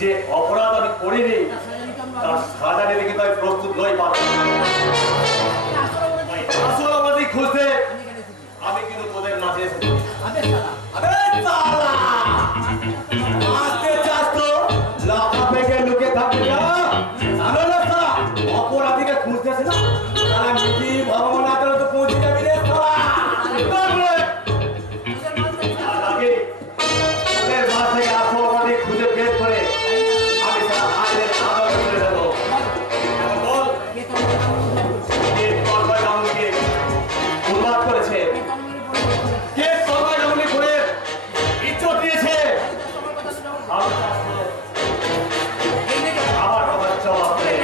যে অপরাধ আমি করিনি তার সাজা নিতে কিন্তু আমি প্রস্তুত নই। আসল অপরাধী খুঁজতে আমি কিন্তু তোদের মাঝে এসেছি। লুকে থাকবে না, অপরাধীকে খুঁজতেছে না, তারা নিজেই ভগবান তো পৌঁছে যাবি রে। খুঁজে বের করে আমি তার আইনের আদালত করে দেবো। বল উন্মাদ করেছে, কে সবাই এমনি করে ইজ্জত দিয়েছে, আমার বাবার জবাব দেয়।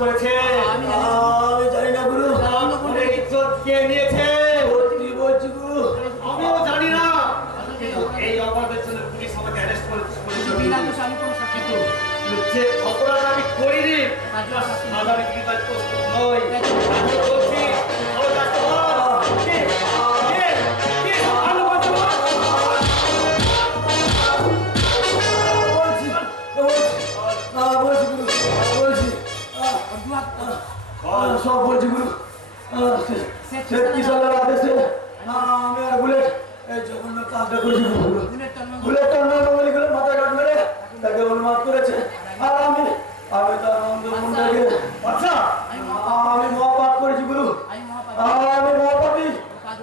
করেছে আমি জানি না গুরু, ইজ্জত কে নিয়েছে বলছি গুরু, আমিও জানি না। এই অপরাধের জন্য পুলিশ আমাকে অ্যারেস্ট করেছে। যে অপরাধ আমি করিনি আগামী দিন প্রস্তুত নই। সব বলছি গুরু, কিশোরের আদেশে আমি আর বুলেট এই জঘন্য কাজটা করেছি। বুলেট টার্মিনাল মাথায় কাট মেরে তাকে উন্মাদ করেছে। আর আমি তার নন্দ মুন্ডাকে আচ্ছা আমি মহাপাপ করেছি গুরু, আমি মহাপাপী।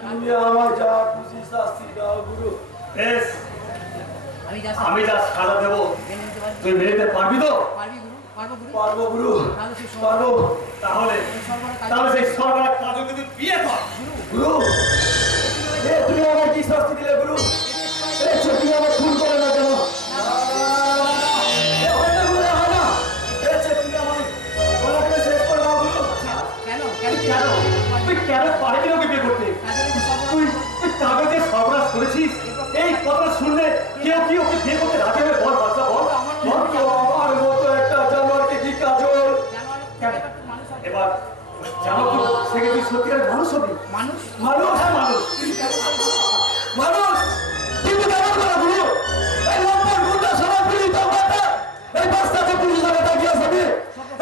তুমি আমার যা খুশি শাস্তি দাও গুরু। বেশ, আমি যা সাজা দেবো তুই মেনে নিতে পারবি তো? পারবো গুরু, পারবো। তাহলে সেই সরকার কাজে যদি বিয়ে কর গুরু। তুমি আমার কি শাস্তি দিলে গুরু? তুমি আমার খুন করে না কেন? তুই কেন পারবি ওকে বিয়ে করতে? তুই কাগজে সর্বনাশ করেছিস। এই কথা শুনলে কেউ কি ওকে বিয়ে করতে রাজি হবে? বল বাচ্চা বল। আমার মতো একটা জানোয়ারকে কি কাজল? এবার জানো তো থেকে তুই সত্যিকারের মানুষ হবি। মানুষ হ্যাঁ মানুষ মানুষ কিন্তু কেমন করে গুরু? এই লম্বর গুন্ডা সমাজ পুলিশ এই বাস্তাতে পুলিশ জায়গা তাকিয়ে আসবে।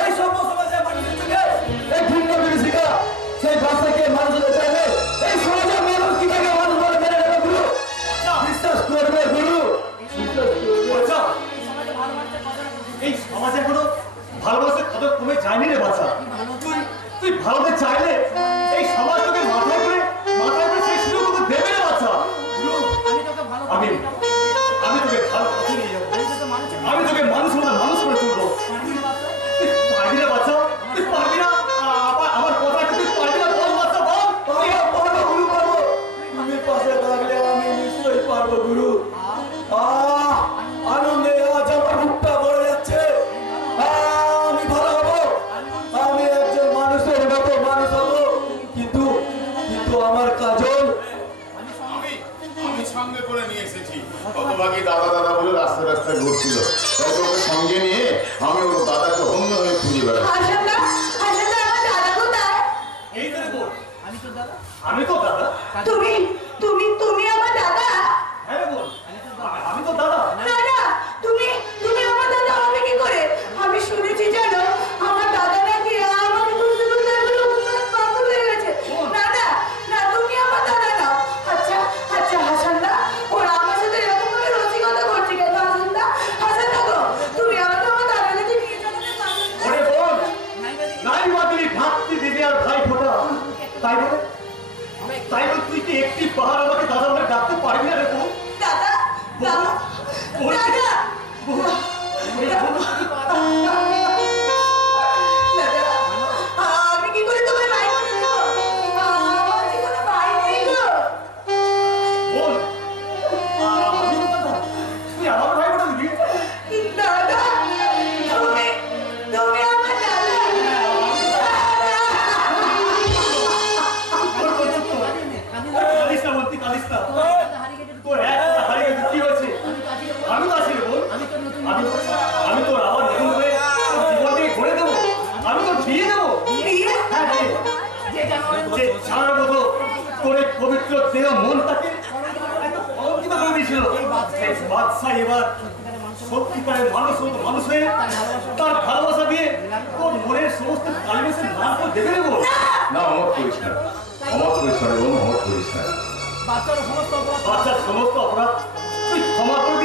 এই সব সমাজে মানুষের থেকে এই ভিন্ন বিভীষিকা সেই বাস্তাকে মানুষ হতে চাইবে। এই সমাজের মানুষ কি থেকে মানুষ বলে মেনে নেবে গুরু? বিশ্বাস করবে গুরু, এই সমাজে এখনো ভালোবাসার কদর কমে যায়নি রে বাচ্চা। তুই ভালোতে চাইলে এই সমাজ তোকে মাথায় করে সেই সুযোগ তোকে দেবে রে বাচ্চা। আমি তোকে ভালো পথে নিয়ে যাবো, আমি তোকে মানুষ করে তুলবো। তুই পারবি না বাচ্চা, তুই পারবি না? আমার কথা তুই পারবি না? বল বাচ্চা বল। পারবো গুরু, পারবো। তুমি পাশে থাকলে আমি নিশ্চয়ই পারবো গুরু। আনন্দে আজ আমার বুকটা ভরে যাচ্ছে। আমি ভালো হবো, আমি একজন মানুষের মতো মানুষ হবো। কিন্তু আমার কাজল আমি সঙ্গে করে নিয়ে এসেছি। কতভাগী দাদা বলে রাস্তায় ঘুরছিল, তাই ওকে সঙ্গে নিয়ে আমি ওর দাদাকে অন্য হয়ে খুঁজে বেড়াই। আমি তো দাদা। তুমি আমার দাদা? হ্যাঁ বল, আমি তো দাদা। না তুমি আমার দাদা হবে কি করে? আমি শুনেছি জানো আমার দাদা নাকি আমাকে বুঝতে পাগল হয়ে গেছে। না তুমি আমার দাদা না। আচ্ছা হাসান দা, ওরা আমার সাথে এরকম ভাবে রসিকতা করছে কেন? হাসান দা গো, তুমি আমাকে আমার দাদার কাছে নিয়ে যাবে না? ওরে বল, নাই বাদলি ভাবতি দিদি আর ভাই ফোটা। তাই বলে তুই কি একটি পাহাড় আমাকে দাদা বলে ডাকতে পারবি না রে? দাদা কাঁদিস না তোর একটা হারিয়ে গেছে কি হয়েছে আমি তো আছি রে বোন আমি তোর আবার নতুন করে জীবনটাকে ঘুরে দেবো আমি তোর বিয়ে দেবো বিয়ে? হ্যাঁ বিয়ে। যে ছাড়ার মতো তোর এই পবিত্র দেহ মনটাকে অলঙ্কিত করে দিয়েছিল এই বাদশা এবার সত্যিকারের মানুষ মতো মানুষ হয়ে তার ভালোবাসা দিয়ে তোর মনের সমস্ত কালিমেসের নাম তো দেখে নেবো না অমত করিস না অমত করিস না রে বোন অমত করিস না বাচ্চার সমস্ত অপরাধ তুই ক্ষমা করে